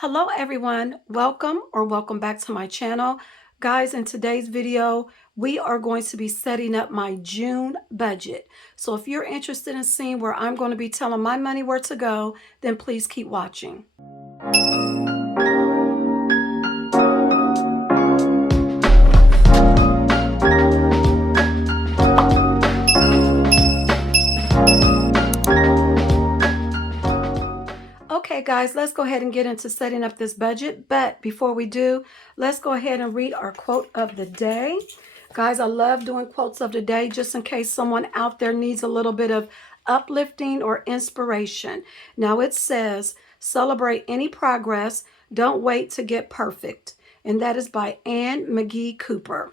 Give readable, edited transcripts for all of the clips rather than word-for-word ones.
Hello everyone, welcome back to my channel. Guys, in today's video, we are going to be setting up my June budget. So if you're interested in seeing where I'm going to be telling my money where to go, then please keep watching. Okay guys, let's go ahead and get into setting up this budget. But before we do, let's go ahead and read our quote of the day. Guys, I love doing quotes of the day just in case someone out there needs a little bit of uplifting or inspiration. Now it says, celebrate any progress, don't wait to get perfect. And that is by Anne McGee Cooper.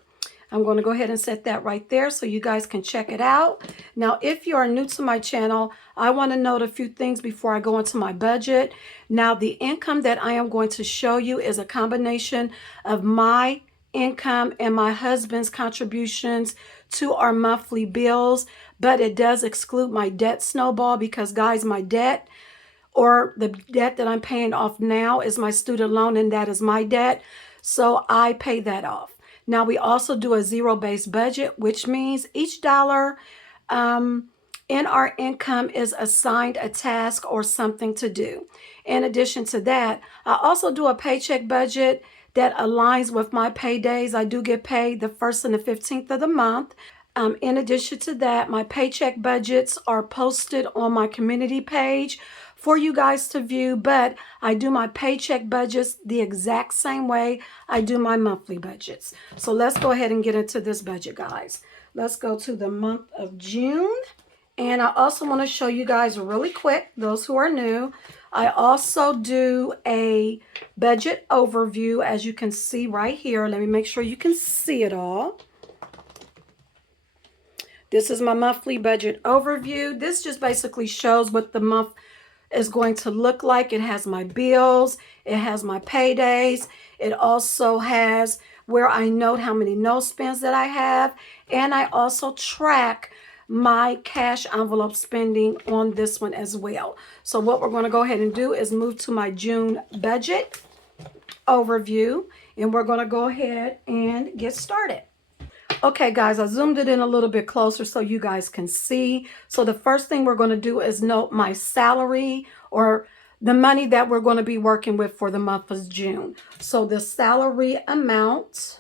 I'm going to go ahead and set that right there so you guys can check it out. Now, if you are new to my channel, I want to note a few things before I go into my budget. Now, the income that I am going to show you is a combination of my income and my husband's contributions to our monthly bills, but it does exclude my debt snowball because, guys, my debt or the debt that I'm paying off now is my student loan, and that is my debt. So I pay that off. Now, we also do a zero-based budget, which means each dollar in our income is assigned a task or something to do. In addition to that, I also do a paycheck budget that aligns with my paydays. I do get paid the 1st and the 15th of the month. In addition to that, my paycheck budgets are posted on my community page for you guys to view, but I do my paycheck budgets the exact same way I do my monthly budgets. So let's go ahead and get into this budget, guys. Let's go to the month of June. And I also want to show you guys really quick, those who are new, I also do a budget overview, as you can see right here. Let me make sure you can see it all. This is my monthly budget overview. This just basically shows what the month is going to look like. It has my bills, it has my paydays, it also has where I note how many no spends that I have, and I also track my cash envelope spending on this one as well. So what we're going to go ahead and do is move to my June budget overview, and we're going to go ahead and get started. Okay, guys, I zoomed it in a little bit closer so you guys can see. So the first thing we're going to do is note my salary, or the money that we're going to be working with for the month of June. So the salary amount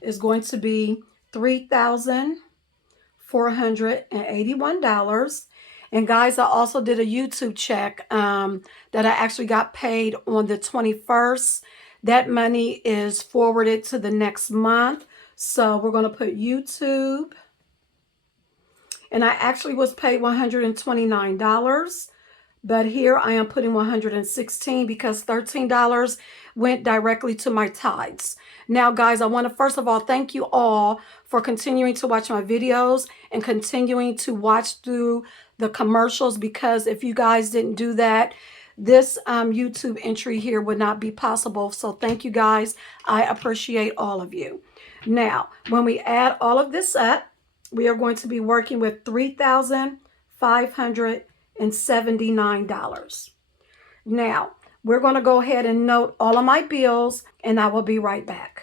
is going to be $3,481. And guys, I also did a YouTube check that I actually got paid on the 21st. That money is forwarded to the next month. So we're going to put YouTube. And I actually was paid $129. But here I am putting $116 because $13 went directly to my tithes. Now, guys, I want to first of all thank you all for continuing to watch my videos and continuing to watch through the commercials, because if you guys didn't do that, this YouTube entry here would not be possible. So thank you guys. I appreciate all of you. Now, when we add all of this up, we are going to be working with $3,579. Now, we're going to go ahead and note all of my bills, and I will be right back.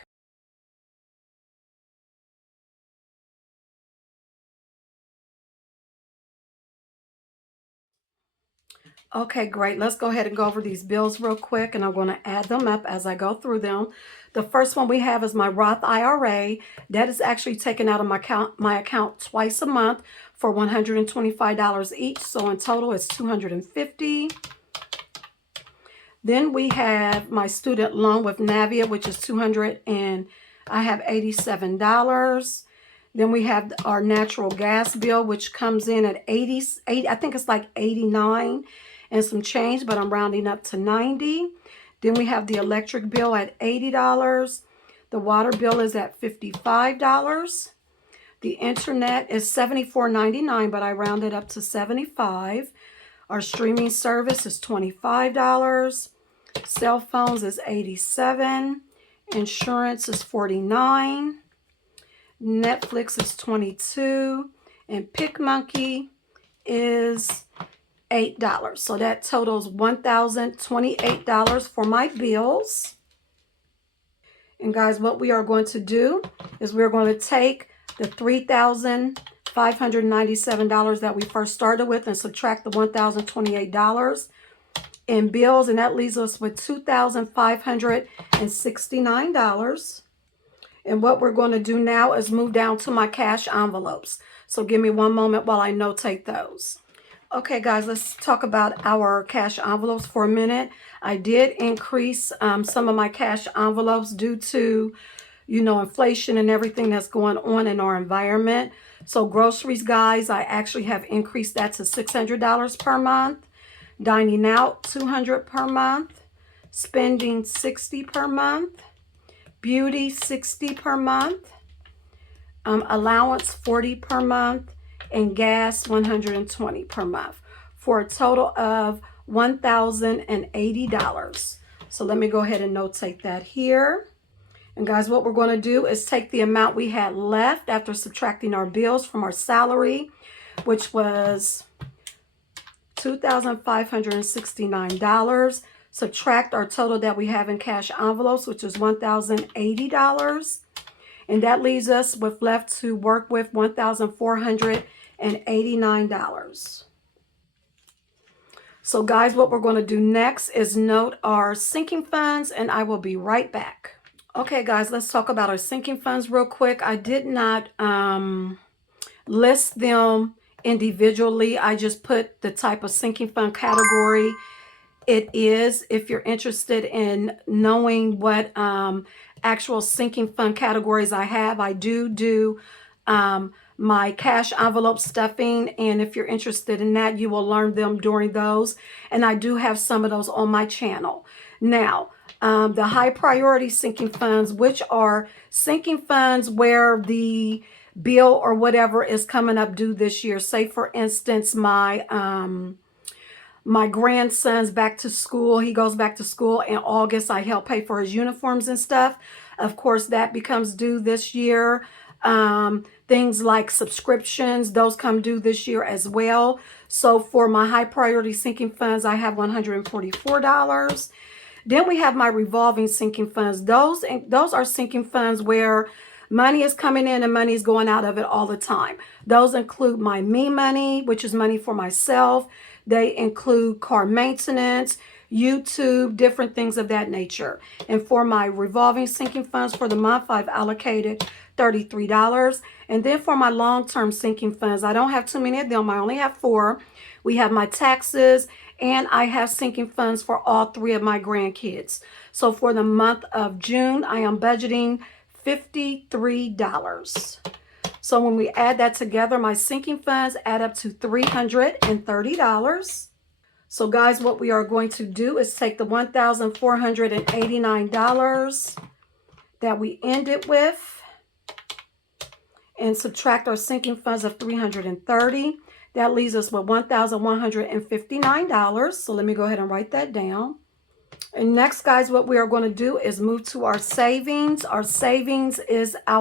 Okay, great. Let's go ahead and go over these bills real quick, and I'm going to add them up as I go through them. The first one we have is my Roth IRA. That is actually taken out of my account twice a month for $125 each. So in total, it's $250. Then we have my student loan with Navia, which is $200, and I have $87. Then we have our natural gas bill, which comes in at 80, I think it's like 89 and some change, but I'm rounding up to 90. Then we have the electric bill at $80. The water bill is at $55. The internet is $74.99, but I rounded up to 75. Our streaming service is $25. Cell phones is $87. Insurance is $49. Netflix is $22. And PicMonkey is So that totals $1,028 for my bills. And guys, what we are going to do is we're going to take the $3,597 that we first started with and subtract the $1,028 in bills, and that leaves us with $2,569. And what we're going to do now is move down to my cash envelopes. So give me one moment while I notate those. Okay, guys, let's talk about our cash envelopes for a minute. I did increase some of my cash envelopes due to, inflation and everything that's going on in our environment. So groceries, guys, I actually have increased that to $600 per month. Dining out, $200 per month. Spending, $60 per month. Beauty, $60 per month. Allowance, $40 per month. And gas, $120 per month, for a total of $1,080. So let me go ahead and notate that here. And guys, what we're going to do is take the amount we had left after subtracting our bills from our salary, which was $2,569. Subtract our total that we have in cash envelopes, which is $1,080. And that leaves us with left to work with $1,489. So guys, what we're going to do next is note our sinking funds, and I will be right back. Okay, guys, let's talk about our sinking funds real quick. I did not list them individually. I just put the type of sinking fund category it is. If you're interested in knowing what actual sinking fund categories I have, I do my cash envelope stuffing, and if you're interested in that, you will learn them during those, and I do have some of those on my channel. Now, the high priority sinking funds, which are sinking funds where the bill or whatever is coming up due this year. Say for instance, my grandson's back to school. He goes back to school in August. I help pay for his uniforms and stuff. Of course, that becomes due this year. Things like subscriptions, those come due this year as well. So for my high priority sinking funds, I have $144. Then we have my revolving sinking funds. Those are sinking funds where money is coming in and money is going out of it all the time. Those include my me money, which is money for myself. They include car maintenance, YouTube, different things of that nature. And for my revolving sinking funds for the month, I've allocated $33. And then for my long-term sinking funds, I don't have too many of them. I only have 4. We have my taxes, and I have sinking funds for all 3 of my grandkids. So for the month of June, I am budgeting $53. So when we add that together, my sinking funds add up to $330. So guys, what we are going to do is take the $1,489 that we ended with and subtract our sinking funds of $330. That leaves us with $1,159. So let me go ahead and write that down. And next, guys, what we are going to do is move to our savings. Our savings is I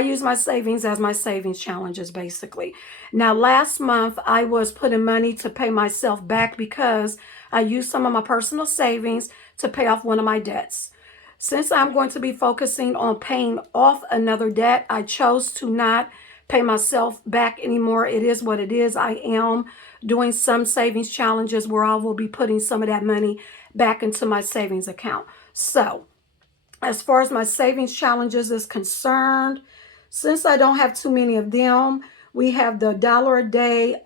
use my savings as my savings challenges, basically. Now, last month, I was putting money to pay myself back because I used some of my personal savings to pay off one of my debts. Since I'm going to be focusing on paying off another debt, I chose to not pay myself back anymore. It is what it is. I am doing some savings challenges where I will be putting some of that money back into my savings account. So, as far as my savings challenges is concerned, since I don't have too many of them, we have the $1 a day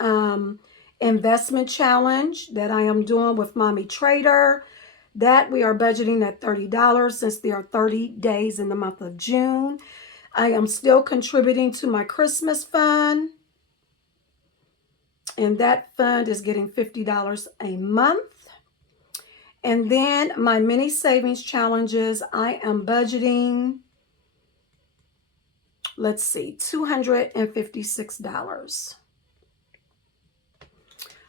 investment challenge that I am doing with Mommy Trader. That we are budgeting at $30 since there are 30 days in the month of June. I am still contributing to my Christmas fund, and that fund is getting $50 a month. And then my mini savings challenges, I am budgeting, let's see, $256.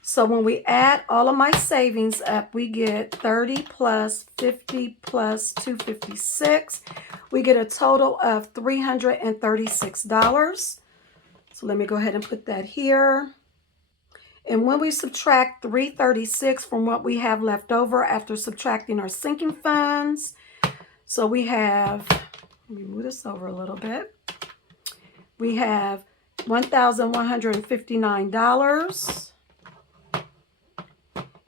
So when we add all of my savings up, we get 30 plus 50 plus 256. We get a total of $336. So let me go ahead and put that here. And when we subtract 336 from what we have left over after subtracting our sinking funds, so we have, let me move this over a little bit. We have $1,159.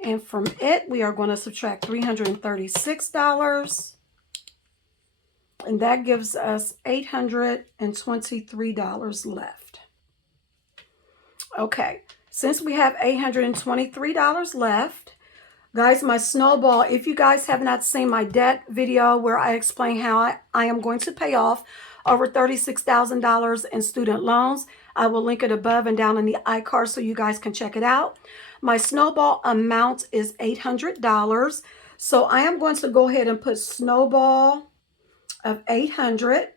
And from it, we are going to subtract $336. And that gives us $823 left. Okay, since we have $823 left, guys, my Snowball, if you guys have not seen my debt video where I explain how I am going to pay off over $36,000 in student loans, I will link it above and down in the iCard so you guys can check it out. My Snowball amount is $800. So I am going to go ahead and put Snowball of 800.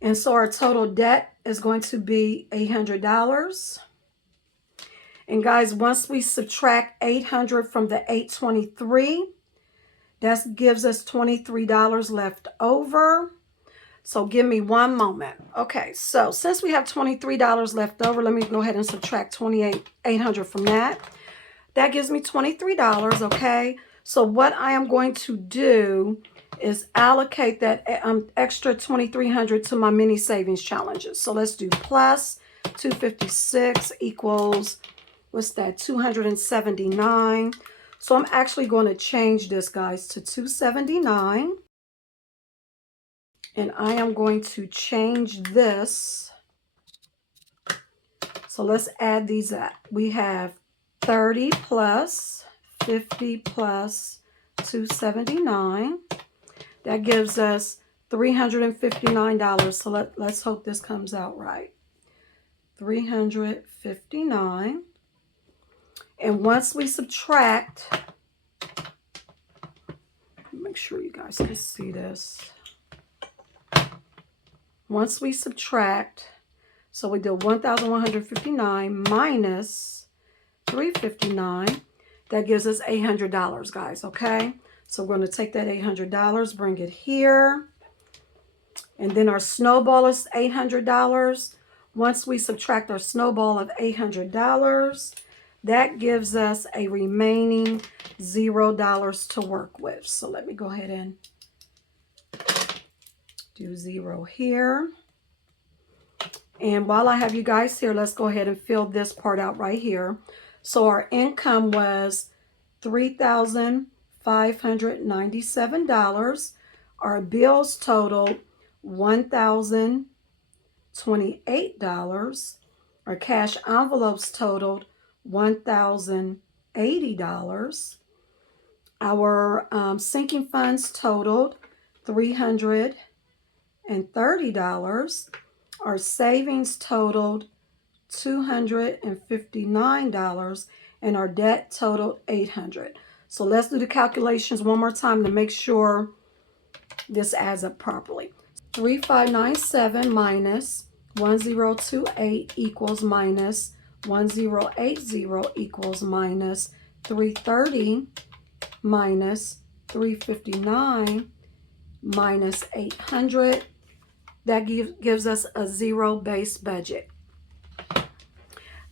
And so our total debt is going to be $800. And guys, once we subtract 800 from the 823, that gives us $23 left over. So give me one moment. Okay, so since we have $23 left over, let me go ahead and subtract 800 from that. That gives me $23, okay? So what I am going to do is allocate that extra $2,300 to my mini savings challenges. So let's do plus 256 equals, what's that, 279. So I'm actually going to change this, guys, to 279. And I am going to change this. So let's add these up. We have 30 plus 50 plus 279. That gives us $359. So let's hope this comes out right. 359. And once we subtract, make sure you guys can see this. Once we subtract, so we do 1,159 minus 359, that gives us $800, guys, okay? So we're going to take that $800, bring it here. And then our Snowball is $800. Once we subtract our Snowball of $800, that gives us a remaining $0 to work with. So let me go ahead and do 0 here. And while I have you guys here, let's go ahead and fill this part out right here. So our income was $3,597. Our bills totaled $1,028. Our cash envelopes totaled $1,080. Our sinking funds totaled $330. Our savings totaled $259, and our debt totaled $800. So let's do the calculations one more time to make sure this adds up properly. 3597 minus 1028 equals minus 1080 equals minus 330 minus 359 minus 800. That gives us a zero-based budget.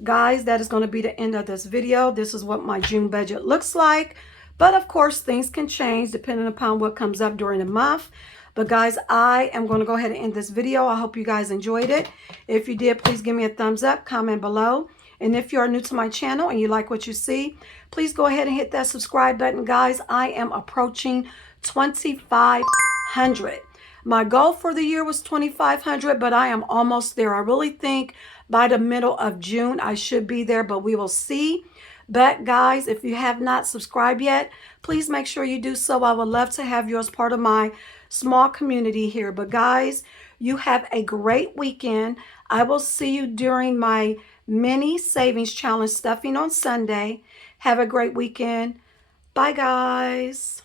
Guys, that is going to be the end of this video. This is what my June budget looks like. But of course, things can change depending upon what comes up during the month. But guys, I am going to go ahead and end this video. I hope you guys enjoyed it. If you did, please give me a thumbs up, comment below. And if you are new to my channel and you like what you see, please go ahead and hit that subscribe button. Guys, I am approaching 2,500. My goal for the year was 2,500, but I am almost there. I really think by the middle of June, I should be there, but we will see. But guys, if you have not subscribed yet, please make sure you do so. I would love to have you as part of my small community here. But guys, you have a great weekend. I will see you during my mini savings challenge stuffing on Sunday. Have a great weekend. Bye, guys.